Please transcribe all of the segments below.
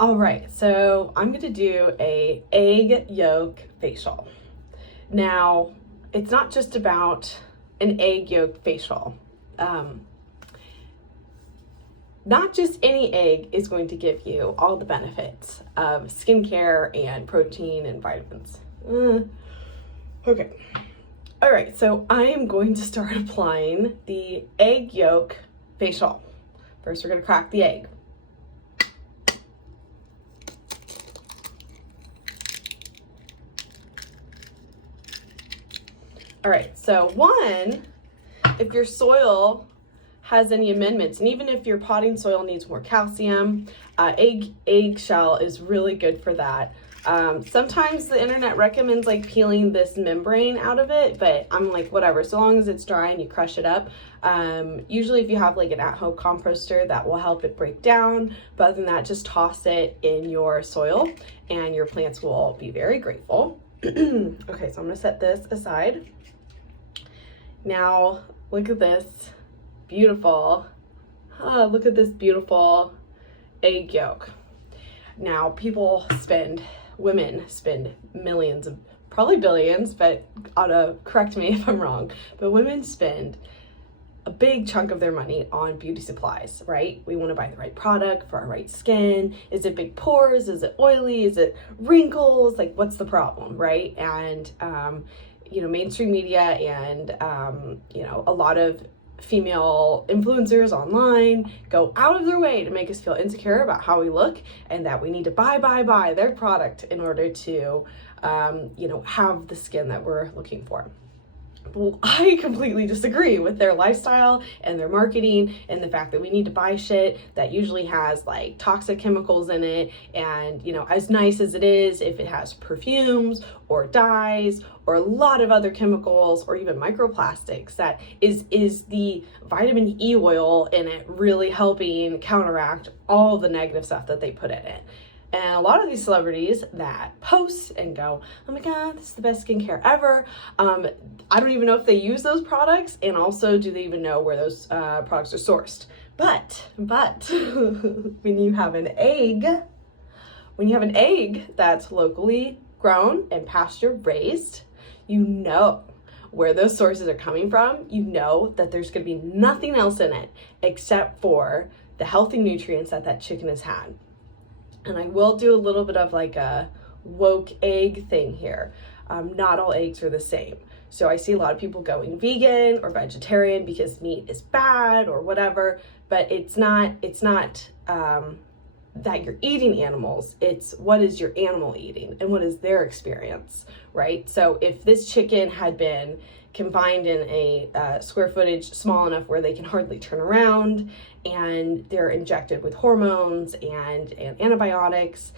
All right, so I'm gonna do a egg yolk facial. Now, it's not just about an egg yolk facial. Not just any egg is going to give you all the benefits of skincare and protein and vitamins. Okay. All right, so I am going to start applying the egg yolk facial. First, we're gonna crack the egg. All right, so one, if your soil has any amendments, and even if your potting soil needs more calcium, eggshell is really good for that. Sometimes the internet recommends like peeling this membrane out of it, but I'm like, whatever, so long as it's dry and you crush it up. Usually if you have like an at-home composter, that will help it break down. But other than that, just toss it in your soil and your plants will be very grateful. Okay, so I'm gonna set this aside. Now, look at this beautiful, look at this beautiful egg yolk. Now, women spend millions of, probably billions, but correct me if I'm wrong, but women spend a big chunk of their money on beauty supplies, right? We want to buy the right product for our right skin. Is it big pores? Is it oily? Is it wrinkles? Like, what's the problem, right? And, mainstream media and, a lot of female influencers online go out of their way to make us feel insecure about how we look and that we need to buy their product in order to, have the skin that we're looking for. Well, I completely disagree with their lifestyle and their marketing and the fact that we need to buy shit that usually has like toxic chemicals in it. And, as nice as it is, if it has perfumes or dyes or a lot of other chemicals or even microplastics, that is the vitamin E oil in it really helping counteract all the negative stuff that they put in it. And a lot of these celebrities that post and go, oh my God, this is the best skincare ever. I don't even know if they use those products, and also do they even know where those products are sourced. But when you have an egg that's locally grown and pasture raised, you know where those sources are coming from. You know that there's gonna be nothing else in it except for the healthy nutrients that chicken has had. And I will do a little bit of like a woke egg thing here. Not all eggs are the same. So I see a lot of people going vegan or vegetarian because meat is bad or whatever, but it's not that you're eating animals. It's what is your animal eating and what is their experience, right? So if this chicken had been confined in a square footage small enough where they can hardly turn around, and they're injected with hormones and antibiotics,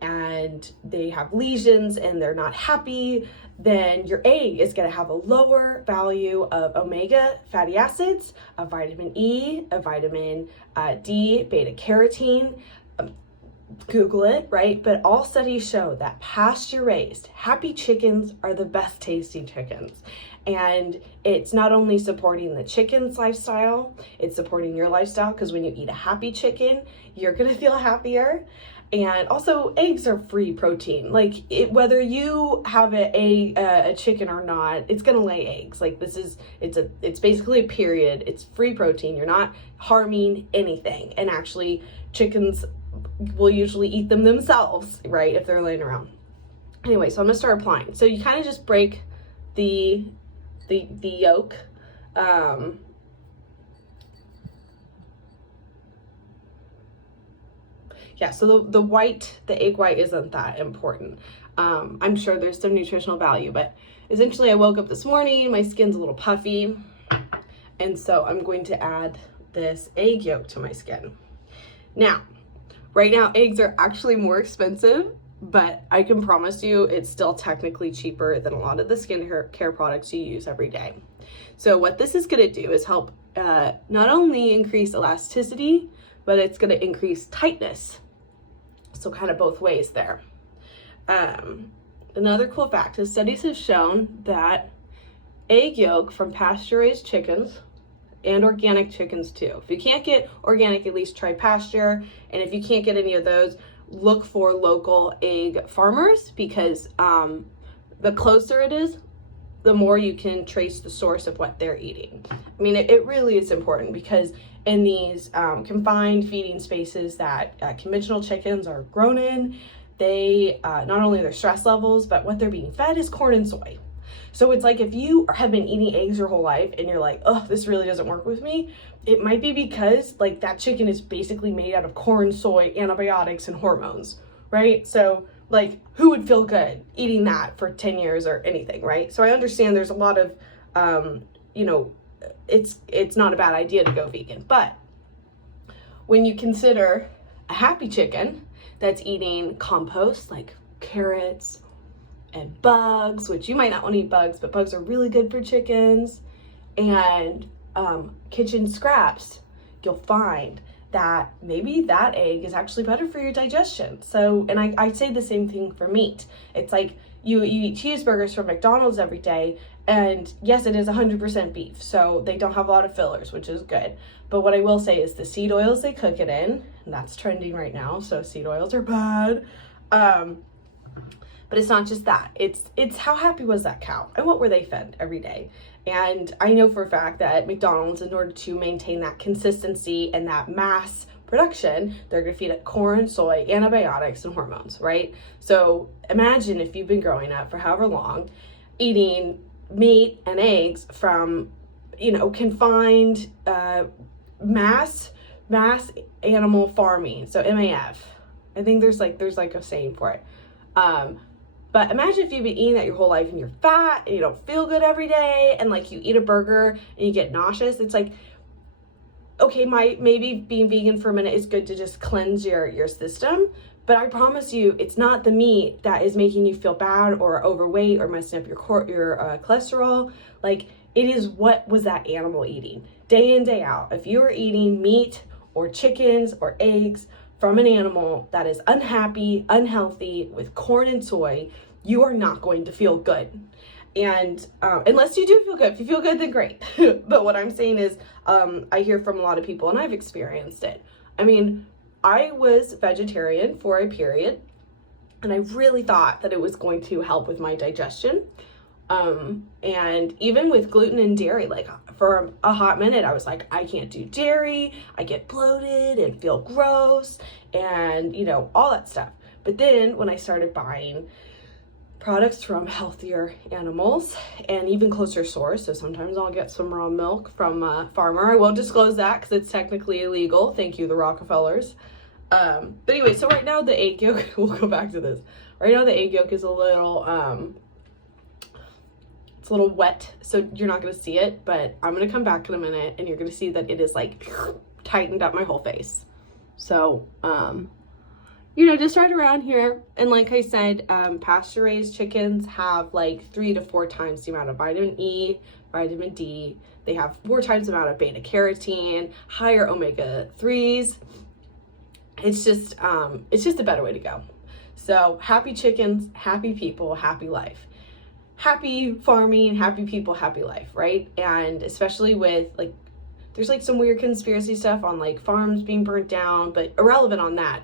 and they have lesions and they're not happy, then your egg is going to have a lower value of omega fatty acids, of vitamin E, of vitamin D, beta carotene. Google it, right? But all studies show that pasture raised, happy chickens are the best tasting chickens. And it's not only supporting the chicken's lifestyle, it's supporting your lifestyle, because when you eat a happy chicken, you're gonna feel happier. And also, eggs are free protein. Like, whether you have a chicken or not, it's gonna lay eggs. Like, it's basically a period. It's free protein. You're not harming anything. And actually, chickens will usually eat them themselves, right, if they're laying around. Anyway, so I'm gonna start applying. So you kind of just break the yolk. Yeah, so the egg white isn't that important. I'm sure there's some nutritional value, but essentially I woke up this morning, my skin's a little puffy, and so I'm going to add this egg yolk to my skin. Now, right now, eggs are actually more expensive, but I can promise you it's still technically cheaper than a lot of the skincare products you use every day. So what this is gonna do is help not only increase elasticity, but it's gonna increase tightness. So kind of both ways there. Another cool fact is studies have shown that egg yolk from pasture-raised chickens and organic chickens too. If you can't get organic, at least try pasture. And if you can't get any of those, look for local egg farmers, because the closer it is, the more you can trace the source of what they're eating. I mean, it really is important, because in these confined feeding spaces that conventional chickens are grown in, they not only their stress levels, but what they're being fed is corn and soy. So it's like, if you have been eating eggs your whole life and you're like, oh, this really doesn't work with me, it might be because like that chicken is basically made out of corn, soy, antibiotics, and hormones, right? So like, who would feel good eating that for 10 years or anything, right? So I understand there's a lot of, you know, it's not a bad idea to go vegan. But when you consider a happy chicken that's eating compost like carrots and bugs, which you might not want to eat bugs, but bugs are really good for chickens, and kitchen scraps, you'll find that maybe that egg is actually better for your digestion. So, and I say the same thing for meat. It's like you eat cheeseburgers from McDonald's every day, and yes, it is 100% beef, so they don't have a lot of fillers, which is good. But what I will say is the seed oils they cook it in, and that's trending right now, so seed oils are bad. But it's not just that. It's how happy was that cow and what were they fed every day. And I know for a fact that McDonald's, in order to maintain that consistency and that mass production, they're going to feed it corn, soy, antibiotics, and hormones, right? So imagine if you've been growing up for however long eating meat and eggs from, you know, confined mass animal farming. So MAF. I think there's like a saying for it. But imagine if you've been eating that your whole life and you're fat and you don't feel good every day, and like you eat a burger and you get nauseous. It's like, okay, maybe being vegan for a minute is good to just cleanse your system, but I promise you, it's not the meat that is making you feel bad or overweight or messing up your cholesterol. Like, it is what was that animal eating day in, day out. If you are eating meat or chickens or eggs from an animal that is unhappy, unhealthy, with corn and soy, you are not going to feel good. And unless you do feel good. If you feel good, then great. But what I'm saying is, I hear from a lot of people, and I've experienced it. I mean, I was vegetarian for a period, and I really thought that it was going to help with my digestion. And even with gluten and dairy, like for a hot minute, I was like, I can't do dairy. I get bloated and feel gross and, you know, all that stuff. But then when I started buying products from healthier animals and even closer source, so sometimes I'll get some raw milk from a farmer. I won't disclose that because it's technically illegal. Thank you, the Rockefellers. But anyway, so right now the egg yolk, we'll go back to this. Right now the egg yolk is a little, it's a little wet, so you're not going to see it, but I'm going to come back in a minute and you're going to see that it is like tightened up my whole face. So, you know, just right around here. And like I said, pasture raised chickens have like 3 to 4 times the amount of vitamin E, vitamin D. They have 4 times the amount of beta carotene, higher omega 3s. It's just a better way to go. So happy chickens, happy people, happy life. Happy farming, happy people, happy life, right? And especially with like, there's like some weird conspiracy stuff on like farms being burnt down, but irrelevant on that.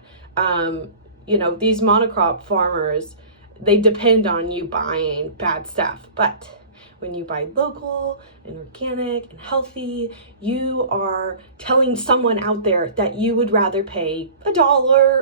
You know, these monocrop farmers, they depend on you buying bad stuff. But when you buy local and organic and healthy, you are telling someone out there that you would rather pay $1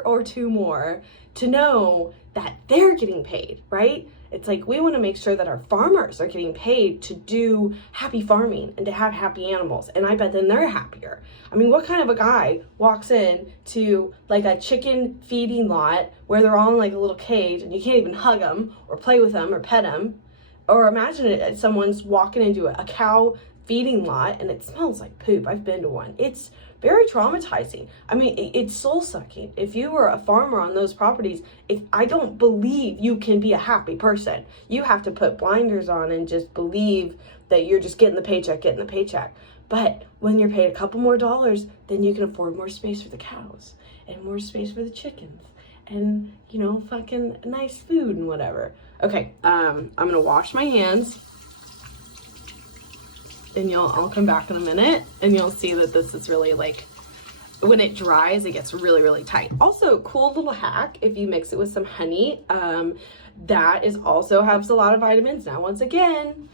or $2 more to know that they're getting paid, right? It's like, we want to make sure that our farmers are getting paid to do happy farming and to have happy animals. And I bet then they're happier. I mean, what kind of a guy walks in to like a chicken feeding lot where they're all in like a little cage and you can't even hug them or play with them or pet them? Or imagine it, someone's walking into a cow feeding lot and it smells like poop. I've been to one. It's very traumatizing. I mean, it's soul sucking. If you were a farmer on those properties, I don't believe you can be a happy person. You have to put blinders on and just believe that you're just getting the paycheck. But when you're paid a couple more dollars, then you can afford more space for the cows and more space for the chickens and, you know, fucking nice food and whatever. Okay, I'm gonna wash my hands. And I'll come back in a minute and you'll see that this is really like when it dries, it gets really, really tight. Also, cool little hack, if you mix it with some honey, that is also has a lot of vitamins. Now, once again,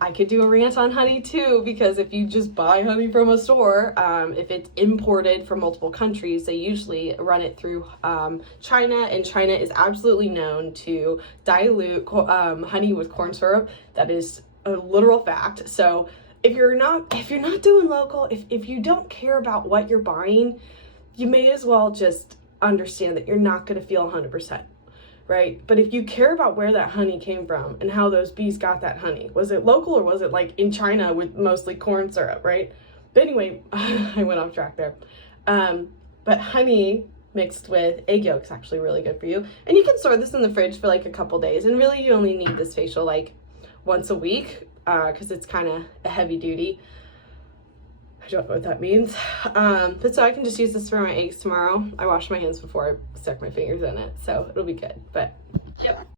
I could do a rant on honey too, because if you just buy honey from a store, if it's imported from multiple countries, they usually run it through China, and China is absolutely known to dilute honey with corn syrup. That is a literal fact. So if you're not doing local, if you don't care about what you're buying, you may as well just understand that you're not going to feel 100%. Right? But if you care about where that honey came from and how those bees got that honey, was it local or was it like in China with mostly corn syrup, right? But anyway, I went off track there. But honey mixed with egg yolk is actually really good for you. And you can store this in the fridge for like a couple days. And really you only need this facial like once a week because it's kind of a heavy duty. I don't know what that means. But so I can just use this for my eggs tomorrow. I washed my hands before I stuck my fingers in it, so it'll be good. But yep.